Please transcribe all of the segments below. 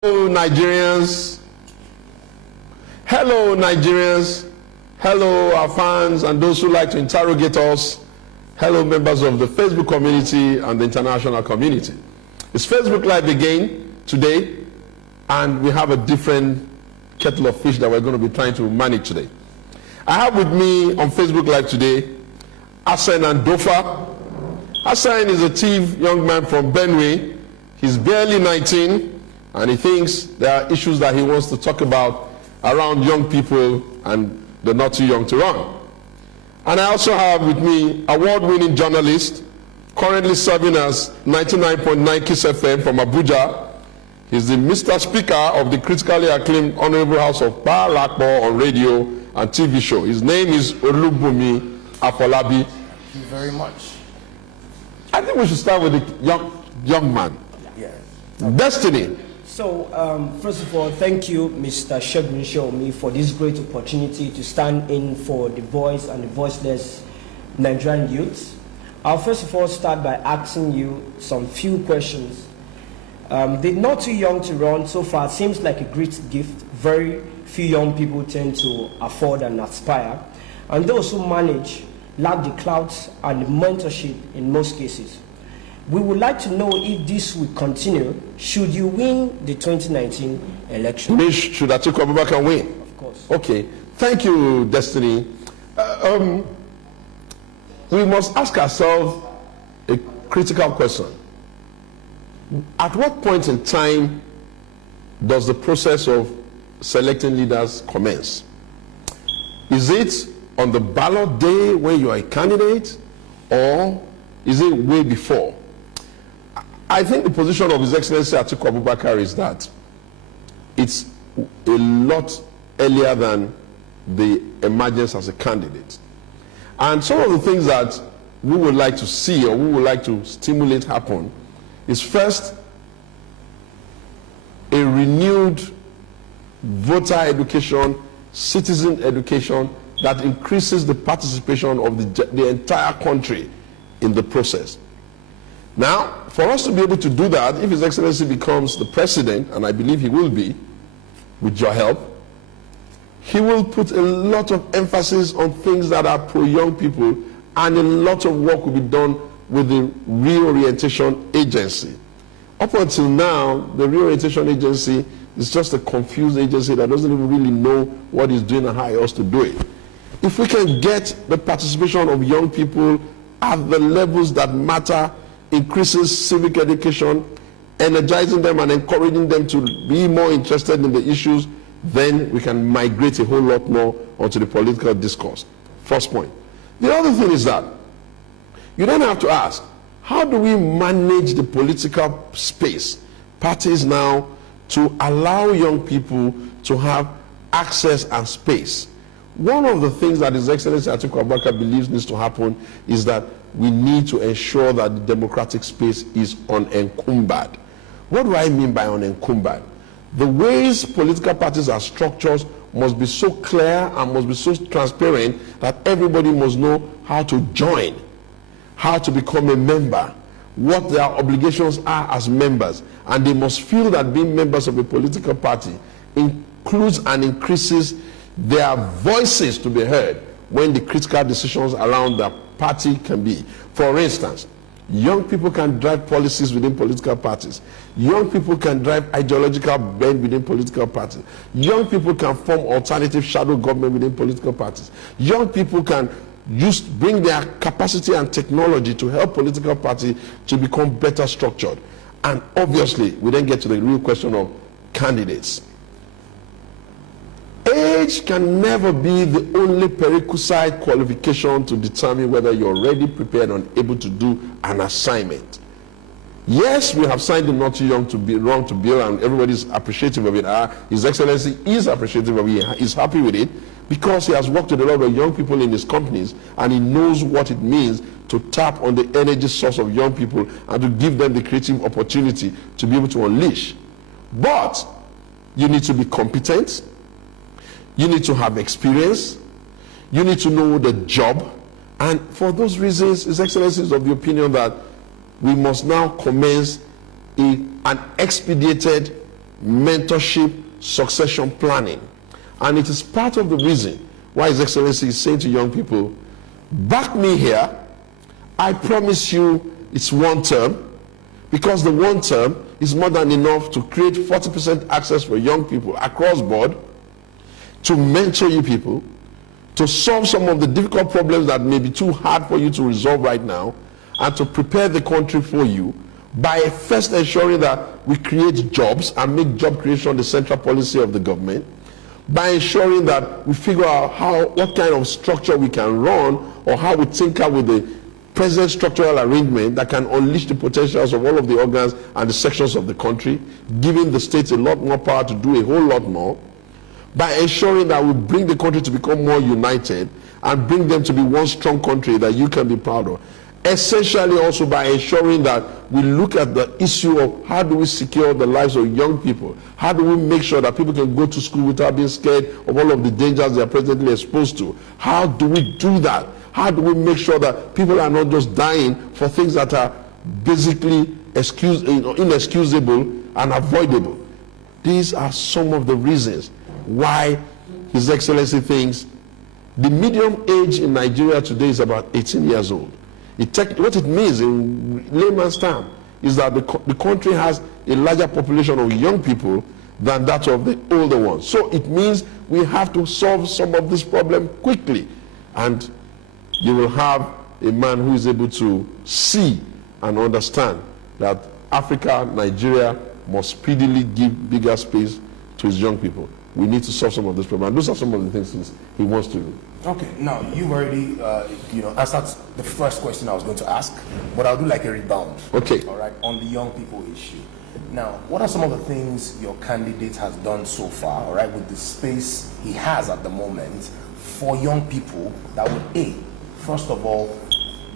Hello Nigerians, hello Nigerians, hello our fans and those who like to interrogate us, hello members of the Facebook community and the international community. It's Facebook Live again today, and we have a different kettle of fish that we're going to be trying to manage today. I have with me on Facebook Live today Hassan and Dofa. Hassan is a thief young man from Benue. He's barely 19. And he thinks there are issues that he wants to talk about around young people and they're not too young to run. And I also have with me award-winning journalist, currently serving as 99.9 Kiss FM from Abuja. He's the Mr. Speaker of the critically acclaimed Honorable House of Parliament on radio and TV show. His name is Olubunmi Afolabi. Thank you very much. I think we should start with the young man. Yes. Destiny. So, first of all, thank you, Mr. Shegun Shomi, for this great opportunity to stand in for the voice and the voiceless Nigerian youths. I'll first of all start by asking you some few questions. The not too young to run so far seems like a great gift. Very few young people tend to afford and aspire. And those who manage lack the clout and the mentorship in most cases. We would like to know if this will continue should you win the 2019 election. Should Atiku Abubakar win? Of course. Okay. Thank you, Destiny. We must ask ourselves a critical question. At what point in time does the process of selecting leaders commence? Is it on the ballot day when you are a candidate, or is it way before? I think the position of His Excellency Atiku Abubakar is that it's a lot earlier than the emergence as a candidate. And some of the things that we would like to see or we would like to stimulate happen is first, a renewed voter education, citizen education that increases the participation of the entire country in the process. Now, for us to be able to do that, if His Excellency becomes the president, and I believe he will be, with your help, he will put a lot of emphasis on things that are pro-young people, and a lot of work will be done with the reorientation agency. Up until now, the reorientation agency is just a confused agency that doesn't even really know what it's doing and how it has to do it. If we can get the participation of young people at the levels that matter, increases civic education, energizing them and encouraging them to be more interested in the issues, then we can migrate a whole lot more onto the political discourse. First point. The other thing is that you then have to ask, how do we manage the political space, parties now, to allow young people to have access and space? One of the things that His Excellency Atiku Abubakar believes needs to happen is that we need to ensure that the democratic space is unencumbered. What do I mean by unencumbered? The ways political parties are structured must be so clear and must be so transparent that everybody must know how to join, how to become a member, what their obligations are as members, and they must feel that being members of a political party includes and increases their voices to be heard when the critical decisions around the party can be. For instance, young people can drive policies within political parties. Young people can drive ideological bend within political parties. Young people can form alternative shadow government within political parties. Young people can bring their capacity and technology to help political parties to become better structured. And obviously, we then get to the real question of candidates. Age can never be the only prerequisite qualification to determine whether you're ready, prepared, and able to do an assignment. Yes, we have signed the Not Too Young to Be Wrong to Bill, and everybody's appreciative of it. His Excellency is appreciative of it. He's happy with it because he has worked with a lot of young people in his companies, and he knows what it means to tap on the energy source of young people and to give them the creative opportunity to be able to unleash. But you need to be competent. You need to have experience. You need to know the job. And for those reasons, His Excellency is of the opinion that we must now commence an expedited mentorship, succession planning. And it is part of the reason why His Excellency is saying to young people, back me here, I promise you it's one term, because the one term is more than enough to create 40% access for young people across board, to mentor you people, to solve some of the difficult problems that may be too hard for you to resolve right now, and to prepare the country for you by first ensuring that we create jobs and make job creation the central policy of the government, by ensuring that we figure out what kind of structure we can run, or how we tinker with the present structural arrangement that can unleash the potentials of all of the organs and the sections of the country, giving the states a lot more power to do a whole lot more, by ensuring that we bring the country to become more united and bring them to be one strong country that you can be proud of. Essentially also by ensuring that we look at the issue of how do we secure the lives of young people? How do we make sure that people can go to school without being scared of all of the dangers they are presently exposed to? How do we do that? How do we make sure that people are not just dying for things that are basically inexcusable and avoidable? These are some of the reasons why His Excellency thinks the median age in Nigeria today is about 18 years old. What it means in layman's terms is that the country has a larger population of young people than that of the older ones. So it means we have to solve some of this problem quickly. And you will have a man who is able to see and understand that Africa, Nigeria, must speedily give bigger space to his young people. We need to solve some of this problem. And those are some of the things he wants to do. Okay, now you've already, answered the first question I was going to ask, but I'll do like a rebound. Okay. All right, on the young people issue. Now, what are some of the things your candidate has done so far, all right, with the space he has at the moment for young people that would, A, first of all,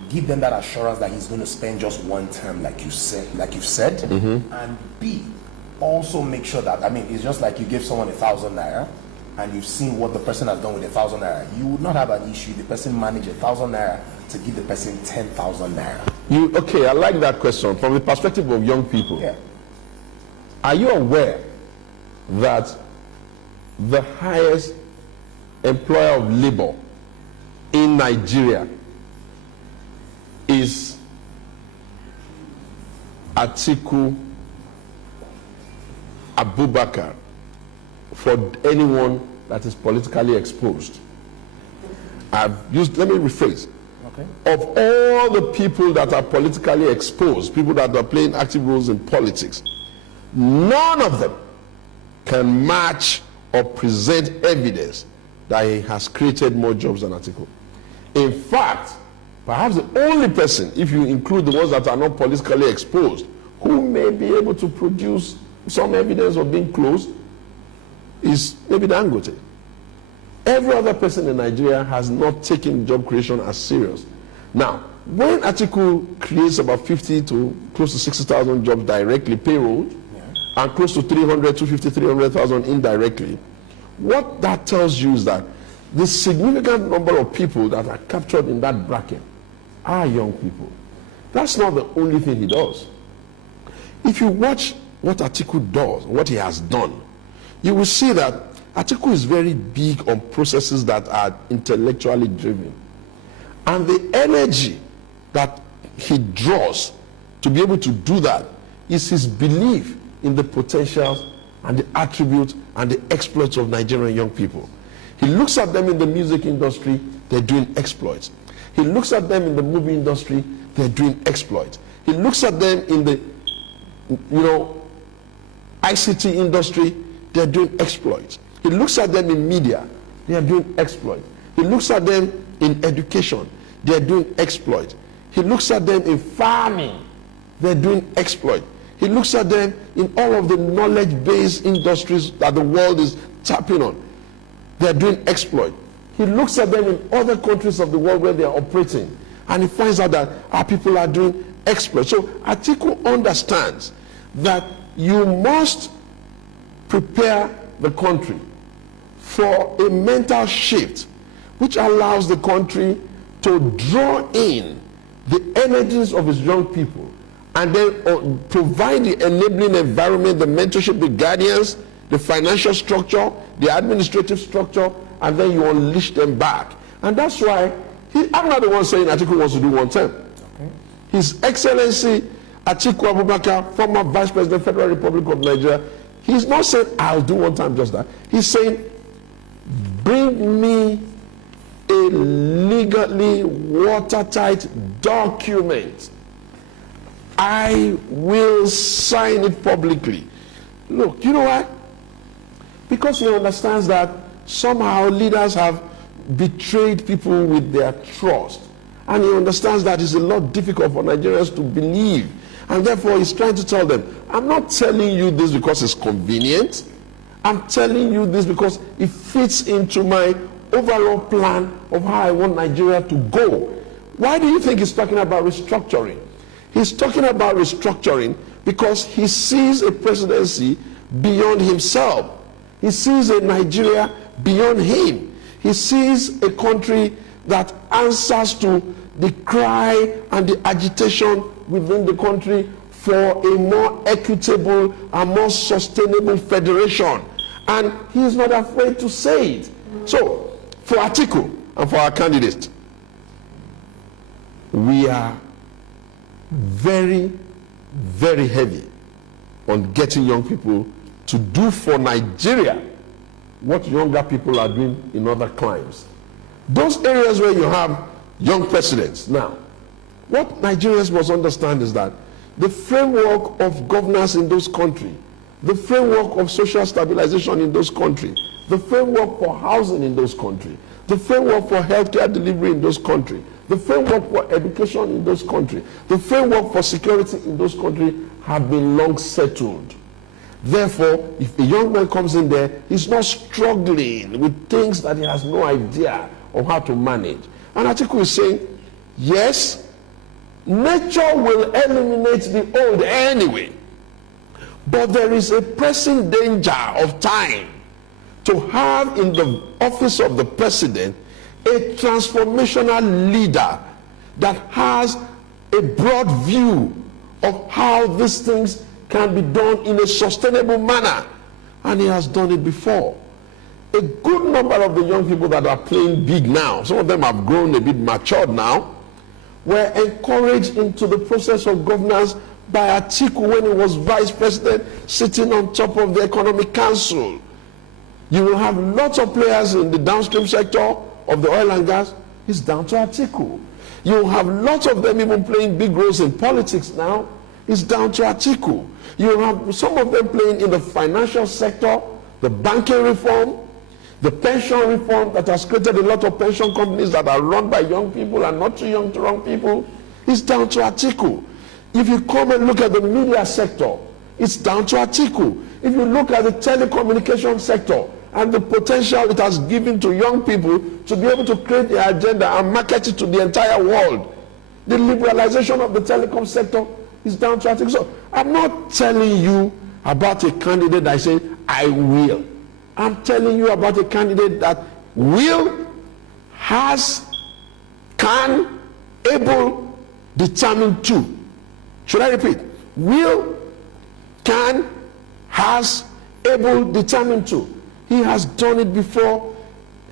give them that assurance that he's going to spend just one term, like you've said, mm-hmm. and B, also make sure that, I mean, it's just like you give someone 1,000 naira, and you've seen what the person has done with 1,000 naira. You would not have an issue. The person managed 1,000 naira to give the person 10,000 naira. Okay, I like that question from the perspective of young people. Yeah. Are you aware that the highest employer of labor in Nigeria is Atiku Abubakar for anyone that is politically exposed? Let me rephrase. Okay. Of all the people that are politically exposed, people that are playing active roles in politics, none of them can match or present evidence that he has created more jobs than Atiku. In fact, perhaps the only person, if you include the ones that are not politically exposed, who may be able to produce some evidence of being closed, is maybe Dangote. Every other person in Nigeria has not taken job creation as serious. Now, when Atiku creates about 50 to close to 60,000 jobs directly, payroll, and close to 250, 300,000 indirectly, what that tells you is that the significant number of people that are captured in that bracket are young people. That's not the only thing he does. If you watch what Atiku does, what he has done, you will see that Atiku is very big on processes that are intellectually driven. And the energy that he draws to be able to do that is his belief in the potentials and the attributes and the exploits of Nigerian young people. He looks at them in the music industry, they're doing exploits. He looks at them in the movie industry, they're doing exploits. He looks at them in the, ICT industry, they're doing exploits. He looks at them in media, they are doing exploits. He looks at them in education, they are doing exploits. He looks at them in farming, they're doing exploits. He looks at them in all of the knowledge-based industries that the world is tapping on. They're doing exploit. He looks at them in other countries of the world where they are operating, and he finds out that our people are doing exploit. So Atiku understands that you must prepare the country for a mental shift which allows the country to draw in the energies of its young people and then provide the enabling environment, the mentorship, the guardians, the financial structure, the administrative structure, and then you unleash them back. And that's why, I'm not the one saying Atiku wants to do one term. Okay. His Excellency Atiku Abubakar, former Vice President, Federal Republic of Nigeria, he's not saying, I'll do one time just that. He's saying, bring me a legally watertight document. I will sign it publicly. Look, you know why? Because he understands that somehow leaders have betrayed people with their trust. And he understands that it's a lot difficult for Nigerians to believe. And therefore he's trying to tell them, I'm not telling you this because it's convenient. I'm telling you this because it fits into my overall plan of how I want Nigeria to go. Why do you think he's talking about restructuring? He's talking about restructuring because he sees a presidency beyond himself. He sees a Nigeria beyond him. He sees a country that answers to the cry and the agitation within the country for a more equitable and more sustainable federation. And he's not afraid to say it. So, for Atiku and for our candidate, we are very, very heavy on getting young people to do for Nigeria what younger people are doing in other climes. Those areas where you have young presidents. Now, what Nigerians must understand is that the framework of governance in those countries, the framework of social stabilization in those countries, the framework for housing in those countries, the framework for healthcare delivery in those countries, the framework for education in those countries, the framework for security in those countries have been long settled. Therefore, if a young man comes in there, he's not struggling with things that he has no idea of how to manage. And Atiku is saying, yes, nature will eliminate the old anyway, but there is a pressing danger of time to have in the office of the president a transformational leader that has a broad view of how these things can be done in a sustainable manner. And he has done it before. A good number of the young people that are playing big now, some of them have grown a bit matured now, were encouraged into the process of governance by Atiku when he was vice president, sitting on top of the Economic Council. You will have lots of players in the downstream sector of the oil and gas. It's down to Atiku. You will have lots of them even playing big roles in politics now. It's down to Atiku. You will have some of them playing in the financial sector, the banking reform, the pension reform that has created a lot of pension companies that are run by young people and not too young to run people. It's down to Atiku. If you come and look at the media sector, it's down to Atiku. If you look at the telecommunication sector and the potential it has given to young people to be able to create their agenda and market it to the entire world, the liberalization of the telecom sector is down to Atiku. So I'm not telling you about a candidate that I say, I will. I'm telling you about a candidate that will, has, can, able, determined to. Should I repeat? Will, can, has, able, determined to. He has done it before.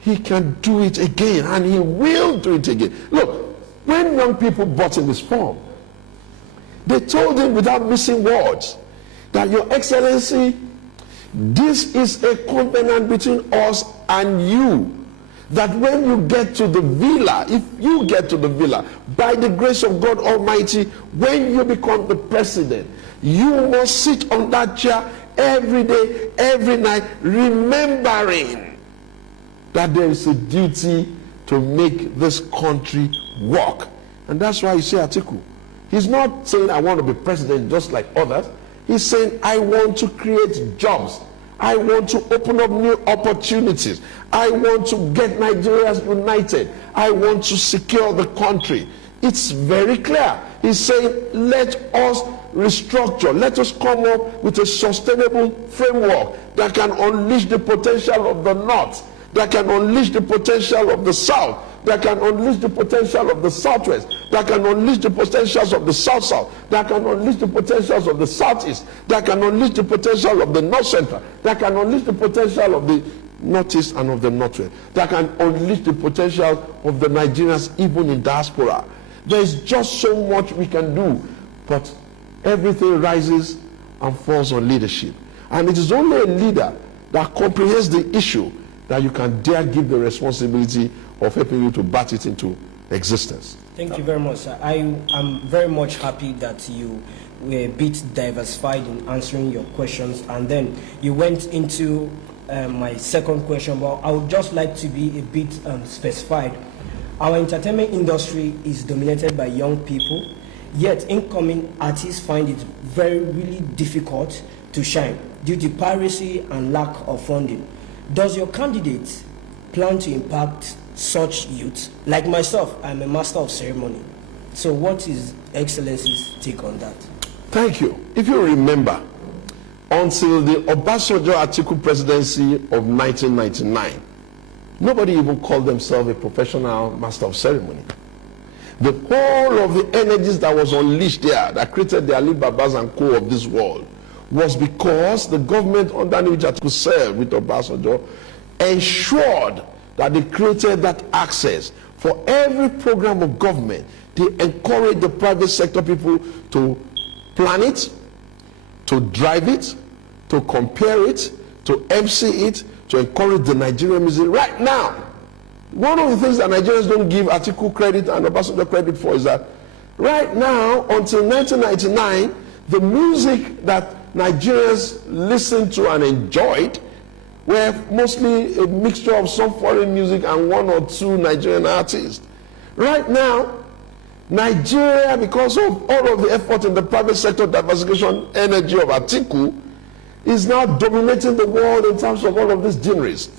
He can do it again, and he will do it again. Look, when young people bought in this form, they told him without missing words that, Your Excellency, this is a covenant between us and you, that when you get to the villa, if you get to the villa, by the grace of God Almighty, when you become the president, you must sit on that chair every day, every night, remembering that there is a duty to make this country work. And that's why you see Atiku. He's not saying, I want to be president just like others. He's saying, I want to create jobs. I want to open up new opportunities. I want to get Nigerians united. I want to secure the country. It's very clear. He's saying, let us restructure. Let us come up with a sustainable framework that can unleash the potential of the North, that can unleash the potential of the South, that can unleash the potential of the Southwest, that can unleash the potentials of the South-South, that can unleash the potentials of the Southeast, that can unleash the potential of the North-Central, that can unleash the potential of the Northeast and of the Northwest, that can unleash the potential of the Nigerians even in diaspora. There is just so much we can do, but everything rises and falls on leadership. And it is only a leader that comprehends the issue that you can dare give the responsibility of helping you to bat it into existence. Thank you very much, sir. I am very much happy that you were a bit diversified in answering your questions, and then you went into my second question, but I would just like to be a bit specified. Our entertainment industry is dominated by young people, yet incoming artists find it really difficult to shine due to piracy and lack of funding. Does your candidate plan to impact such youth? Like myself, I'm a master of ceremony. So what is Excellency's take on that? Thank you. If you remember, until the Obasanjo Atiku presidency of 1999, nobody even called themselves a professional master of ceremony. The whole of the energies that was unleashed there, that created the Ali Babas and co of this world, was because the government under which Atiku served with Obasanjo ensured that they created that access for every program of government. They encouraged the private sector people to plan it, to drive it, to compare it, to MC it, to encourage the Nigerian music. Right now, one of the things that Nigerians don't give Atiku credit and Obasanjo credit for is that right now, until 1999, the music that Nigerians listened to and enjoyed were mostly a mixture of some foreign music and one or two Nigerian artists. Right now, Nigeria, because of all of the effort in the private sector diversification energy of Atiku, is now dominating the world in terms of all of these genres.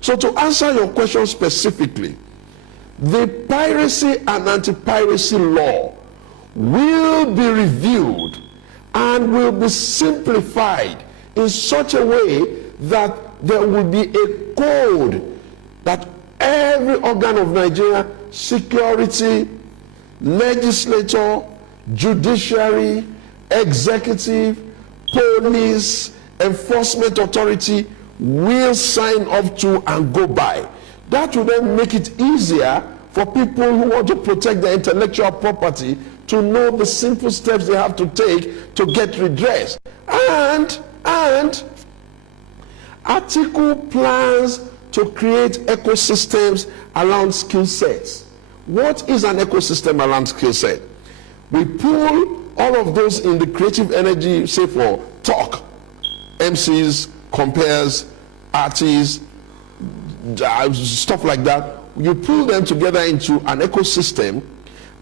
So to answer your question specifically, the piracy and anti-piracy law will be reviewed and will be simplified in such a way that there will be a code that every organ of Nigeria, security, legislature, judiciary, executive, police, enforcement authority will sign up to and go by. That will then make it easier for people who want to protect their intellectual property to know the simple steps they have to take to get redress. And Atiku plans to create ecosystems around skill sets. What is an ecosystem around skill set? We pull all of those in the creative energy, say for talk, MCs, compares, artists, stuff like that. You pull them together into an ecosystem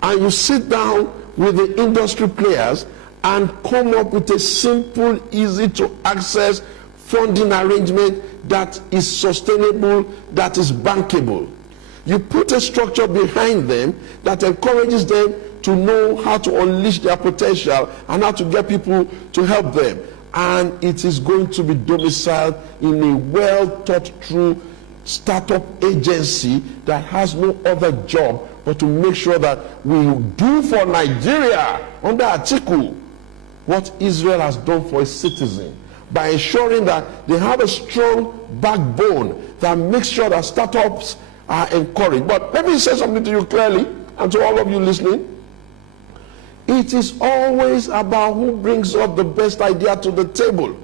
and you sit down with the industry players and come up with a simple, easy to access funding arrangement that is sustainable, that is bankable. You put a structure behind them that encourages them to know how to unleash their potential and how to get people to help them. And it is going to be domiciled in a well-thought-through startup agency that has no other job but to make sure that we do for Nigeria under Atiku what Israel has done for its citizens, by ensuring that they have a strong backbone that makes sure that startups are encouraged. But let me say something to you clearly, and to all of you listening. It is always about who brings up the best idea to the table.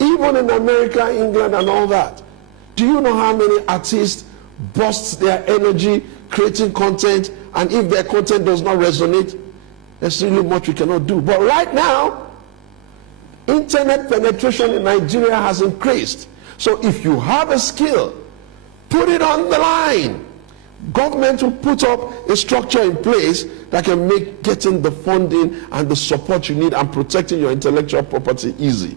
Even in America, England, and all that. Do you know how many artists burst their energy creating content, and if their content does not resonate, there's really much we cannot do. But right now, internet penetration in Nigeria has increased. So if you have a skill, put it on the line. Government will put up a structure in place that can make getting the funding and the support you need and protecting your intellectual property easy.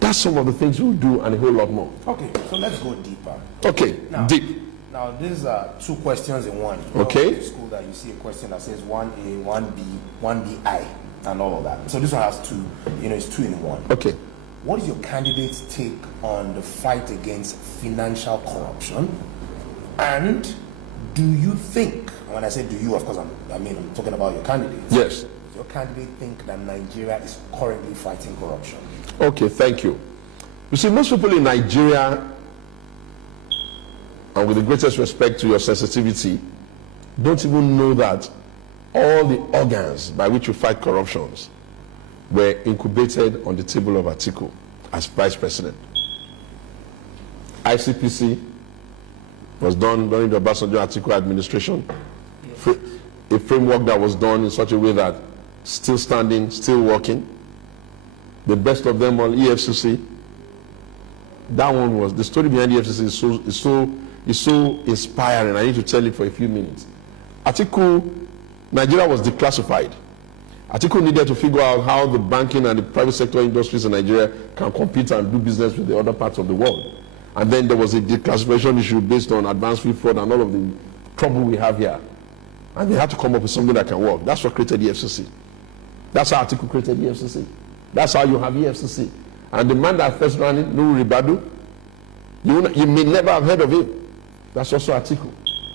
That's some of the things we'll do and a whole lot more. Okay, so let's go deeper. Okay, now, deep. Now, these are two questions in one. Okay. In school that you see a question that says 1A, 1B, 1BI, and all of that. So this one has two, it's two in one. Okay. What is your candidate's take on the fight against financial corruption and Do you think, when I say do you, of course, I'm talking about your candidate. Yes. Does your candidate think that Nigeria is currently fighting corruption? Okay, thank you. You see, most people in Nigeria, and with the greatest respect to your sensitivity, don't even know that all the organs by which you fight corruptions were incubated on the table of Atiku as vice president. ICPC was done during the Obasanjo Atiku administration. Yes. A framework that was done in such a way that still standing, still working. The best of them all, EFCC. That one was, the story behind EFCC is so inspiring. I need to tell it for a few minutes. Nigeria was declassified. Atiku needed to figure out how the banking and the private sector industries in Nigeria can compete and do business with the other parts of the world. And then there was a declassification issue based on advanced fee fraud and all of the trouble we have here. And they had to come up with something that can work. That's what created EFCC. That's how Atiku created EFCC. That's how you have EFCC. And the man that first ran it, Nuhu Ribadu, you may never have heard of him. That's also Atiku.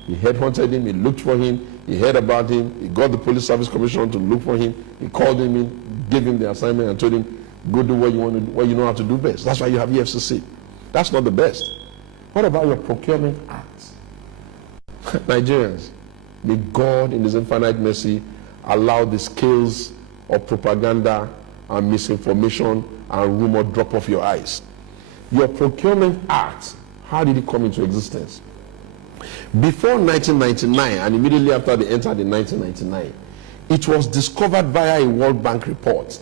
He headhunted him, he looked for him, he heard about him, he got the Police Service Commission to look for him, he called him in, gave him the assignment and told him, go do what you want to do, what you know how to do best. That's why you have EFCC. That's not the best. What about your procurement acts? Nigerians, may God in his infinite mercy allow the scales of propaganda and misinformation and rumor drop off your eyes. Your procurement act, how did it come into existence? Before 1999 and immediately after they entered in 1999, it was discovered via a World Bank report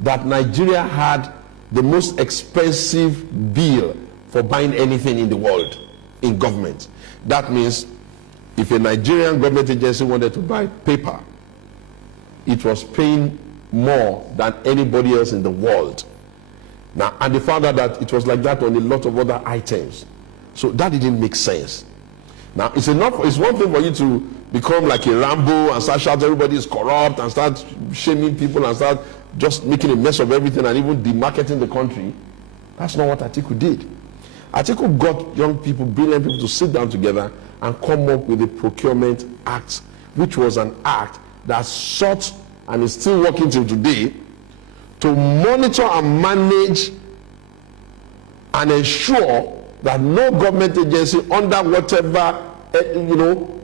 that Nigeria had the most expensive bill for buying anything in the world in government. That means if a Nigerian government agency wanted to buy paper, it was paying more than anybody else in the world. Now, and they found out that it was like that on a lot of other items. So that didn't make sense. Now, it's one thing for you to become like a Rambo and start shouting everybody is corrupt and start shaming people and start just making a mess of everything and even demarketing the country. That's not what Atiku did. Atiku got young people, brilliant people to sit down together and come up with a procurement act, which was an act that sought and is still working till today to monitor and manage and ensure that no government agency under whatever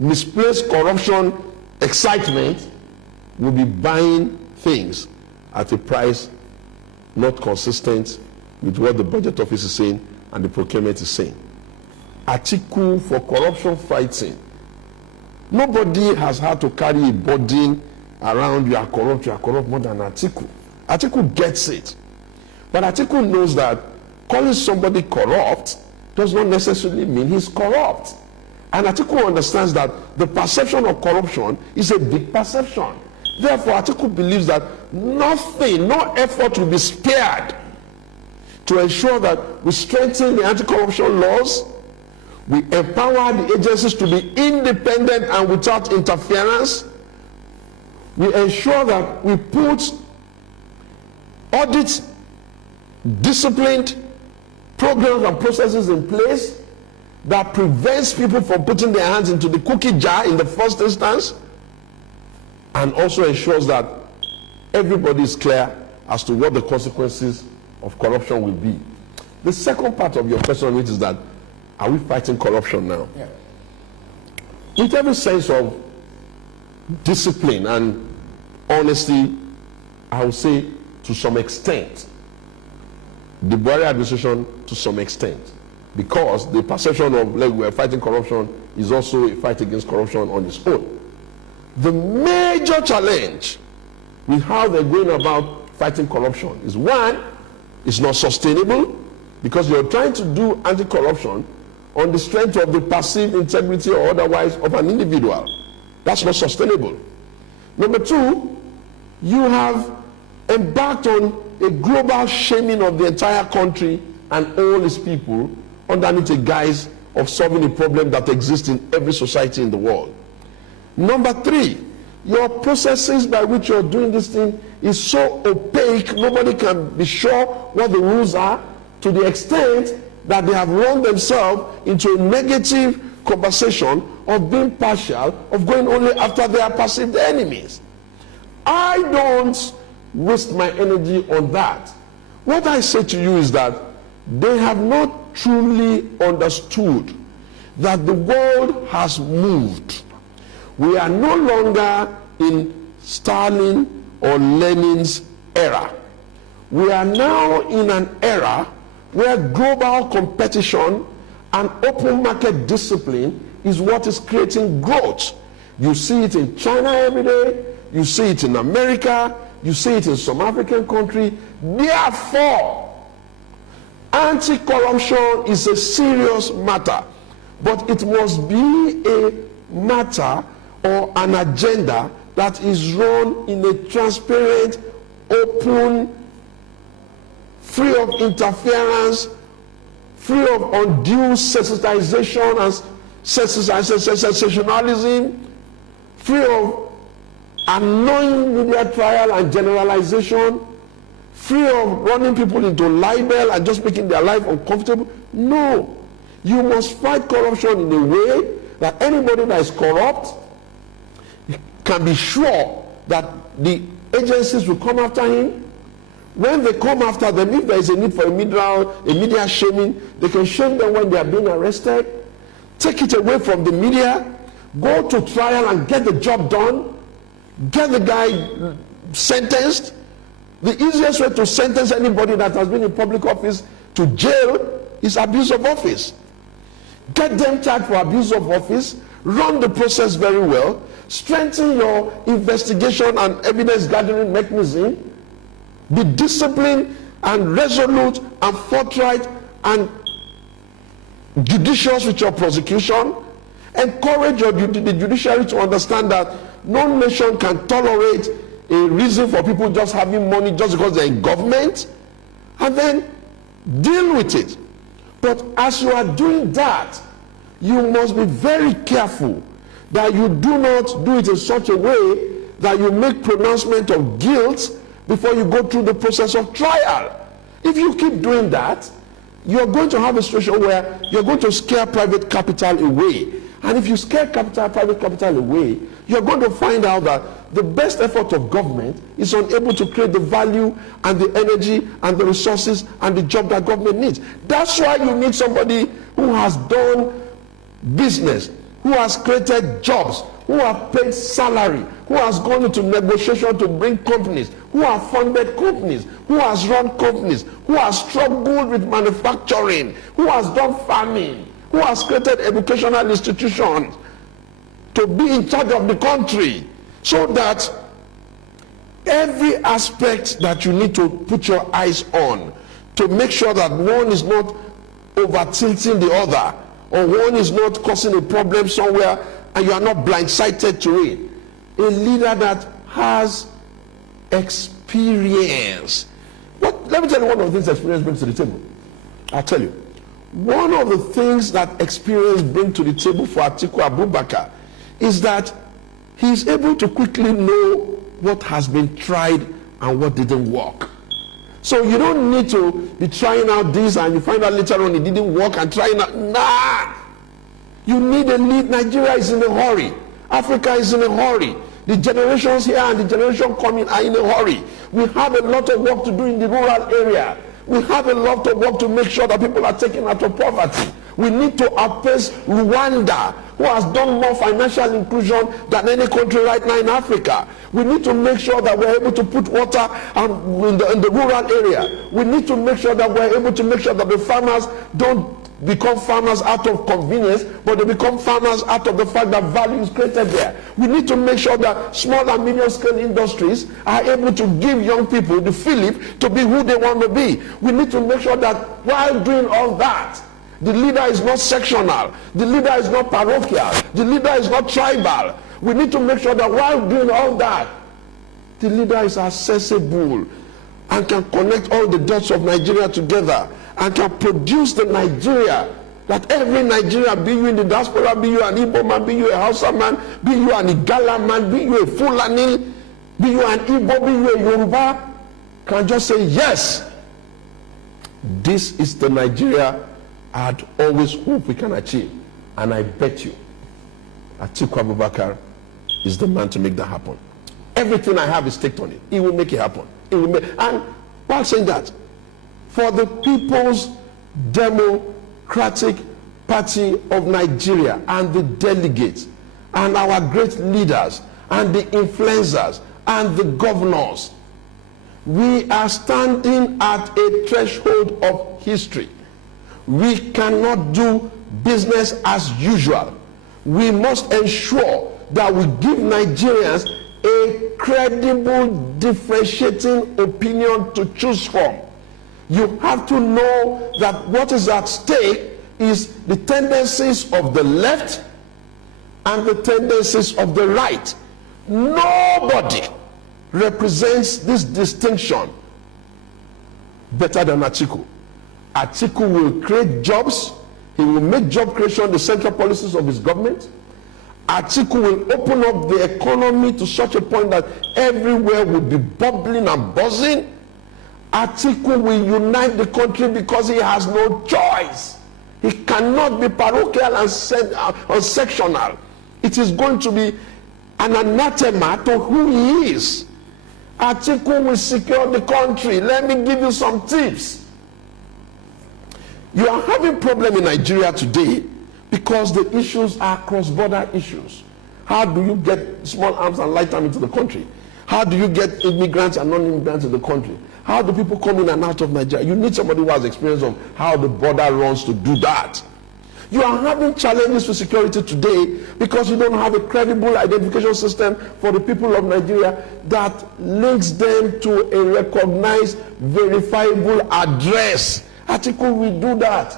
misplaced corruption excitement will be buying things at a price not consistent with what the budget office is saying and the procurement is saying. Atiku for corruption fighting. Nobody has had to carry a burden around you are corrupt more than Atiku. Atiku gets it. But Atiku knows that calling somebody corrupt does not necessarily mean he's corrupt. And Atiku understands that the perception of corruption is a big perception. Therefore, Atiku believes that no effort will be spared to ensure that we strengthen the anti-corruption laws, we empower the agencies to be independent and without interference, we ensure that we put audit, disciplined programs and processes in place that prevents people from putting their hands into the cookie jar in the first instance, and also ensures that everybody is clear as to what the consequences of corruption will be. The second part of your question, which is that, are we fighting corruption now? Yeah. With every sense of discipline and honesty, I would say to some extent, the Buhari administration to some extent, because the perception of like we're fighting corruption is also a fight against corruption on its own. The major challenge with how they're going about fighting corruption is, one, it's not sustainable because you're trying to do anti-corruption on the strength of the perceived integrity or otherwise of an individual. That's not sustainable. Number two, you have embarked on a global shaming of the entire country and all its people underneath a guise of solving a problem that exists in every society in the world. Number three, your processes by which you're doing this thing is so opaque, nobody can be sure what the rules are, to the extent that they have run themselves into a negative conversation of being partial, of going only after their perceived enemies. I don't waste my energy on that. What I say to you is that they have not truly understood that the world has moved. We are no longer in Stalin or Lenin's era. We are now in an era where global competition and open market discipline is what is creating growth. You see it in China every day, you see it in America, you see it in some African country. Therefore, anti-corruption is a serious matter, but it must be a matter or an agenda that is run in a transparent, open, free of interference, free of undue sensitization and sensationalism, free of annoying media trial and generalization, free of running people into libel and just making their life uncomfortable. No. You must fight corruption in a way that anybody that is corrupt can be sure that the agencies will come after him. When they come after them, if there is a need for a media shaming, they can shame them when they are being arrested. Take it away from the media. Go to trial and get the job done. Get the guy sentenced. The easiest way to sentence anybody that has been in public office to jail is abuse of office. Get them charged for abuse of office. Run the process very well. Strengthen your investigation and evidence gathering mechanism. Be disciplined and resolute and forthright and judicious with your prosecution. Encourage the judiciary to understand that no nation can tolerate a reason for people just having money just because they're in government, and then deal with it. But as you are doing that, you must be very careful that you do not do it in such a way that you make pronouncement of guilt before you go through the process of trial. If you keep doing that, you're going to have a situation where you're going to scare private capital away. And if you scare private capital away, you're going to find out that the best effort of government is unable to create the value and the energy and the resources and the job that government needs. That's why you need somebody who has done business, who has created jobs, who have paid salary, who has gone into negotiation to bring companies, who have funded companies, who has run companies, who has struggled with manufacturing, who has done farming, who has created educational institutions to be in charge of the country, so that every aspect that you need to put your eyes on to make sure that one is not over tilting the other, or one is not causing a problem somewhere and you are not blindsided to it. A leader that has experience. Let me tell you one of the things experience brings to the table. I'll tell you. One of the things that experience brings to the table for Atiku Abubakar is that he is able to quickly know what has been tried and what didn't work. So you don't need to be trying out this and you find out later on it didn't work and trying out. Nah! You need a lead. Nigeria is in a hurry. Africa is in a hurry. The generations here and the generation coming are in a hurry. We have a lot of work to do in the rural area. We have a lot of work to make sure that people are taken out of poverty. We need to outpace Rwanda, who has done more financial inclusion than any country right now in Africa. We need to make sure that we're able to put water in the rural area. We need to make sure that we're able to make sure that the farmers don't become farmers out of convenience, but they become farmers out of the fact that value is created there. We need to make sure that small and medium scale industries are able to give young people the fillip to be who they want to be. We need to make sure that while doing all that, the leader is not sectional, the leader is not parochial, the leader is not tribal. We need to make sure that while doing all that, the leader is accessible and can connect all the dots of Nigeria together and can produce the Nigeria that every Nigerian, be you in the diaspora, be you an Igbo man, be you a Hausa man, be you an Igala man, be you a Fulani, be you an Igbo, be you a Yoruba, can just say, yes, this is the Nigeria I'd always hoped we can achieve. And I bet you, Atiku Abubakar is the man to make that happen. Everything I have is staked on it. He will make it happen. He will make, and while saying that, for the People's Democratic Party of Nigeria and the delegates and our great leaders and the influencers and the governors, we are standing at a threshold of history. We cannot do business as usual. We must ensure that we give Nigerians a credible, differentiating opinion to choose from. You have to know that what is at stake is the tendencies of the left and the tendencies of the right. Nobody represents this distinction better than Atiku. Atiku will create jobs. He will make job creation the central policies of his government. Atiku will open up the economy to such a point that everywhere will be bubbling and buzzing. Atiku will unite the country because he has no choice. He cannot be parochial and sectional. It is going to be an anathema to who he is. Atiku will secure the country. Let me give you some tips. You are having problem in Nigeria today because the issues are cross-border issues. How do you get small arms and light arms into the country? How do you get immigrants and non-immigrants in the country? How do people come in and out of Nigeria? You need somebody who has experience of how the border runs to do that. You are having challenges with security today because you don't have a credible identification system for the people of Nigeria that links them to a recognized, verifiable address. Atiku will do that.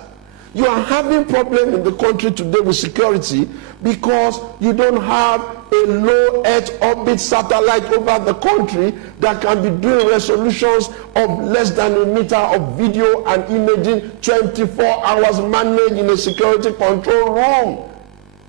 You are having problem in the country today with security because you don't have a low Earth orbit satellite over the country that can be doing resolutions of less than a meter of video and imaging 24 hours managed in a security control room.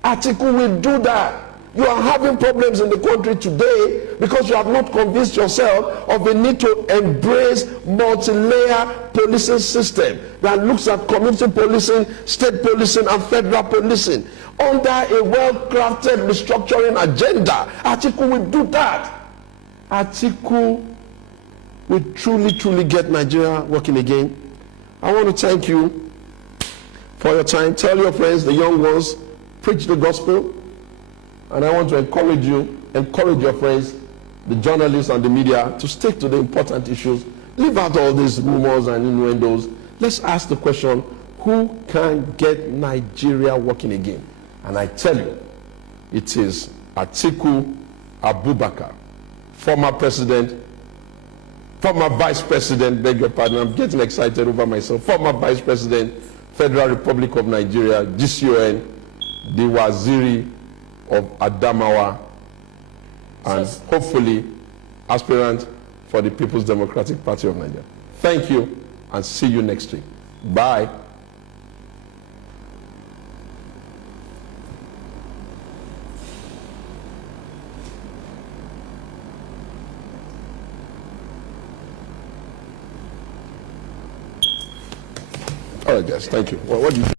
Atiku will do that. You are having problems in the country today because you have not convinced yourself of the need to embrace multi-layer policing system that looks at community policing, state policing, and federal policing under a well-crafted restructuring agenda. Atiku will do that. Atiku will truly get Nigeria working again. I want to thank you for your time. Tell your friends, the young ones, preach the gospel. And I want to encourage you, encourage your friends, the journalists and the media to stick to the important issues. Leave out all these rumors and innuendos. Let's ask the question, who can get Nigeria working again? And I tell you, it is Atiku Abubakar, former president, former vice president, beg your pardon, I'm getting excited over myself, former vice president, Federal Republic of Nigeria, GCON, the Waziri of Adamawa, and hopefully aspirant for the People's Democratic Party of Nigeria. Thank you, and see you next week. Bye. All right, guys, thank you. What do you think?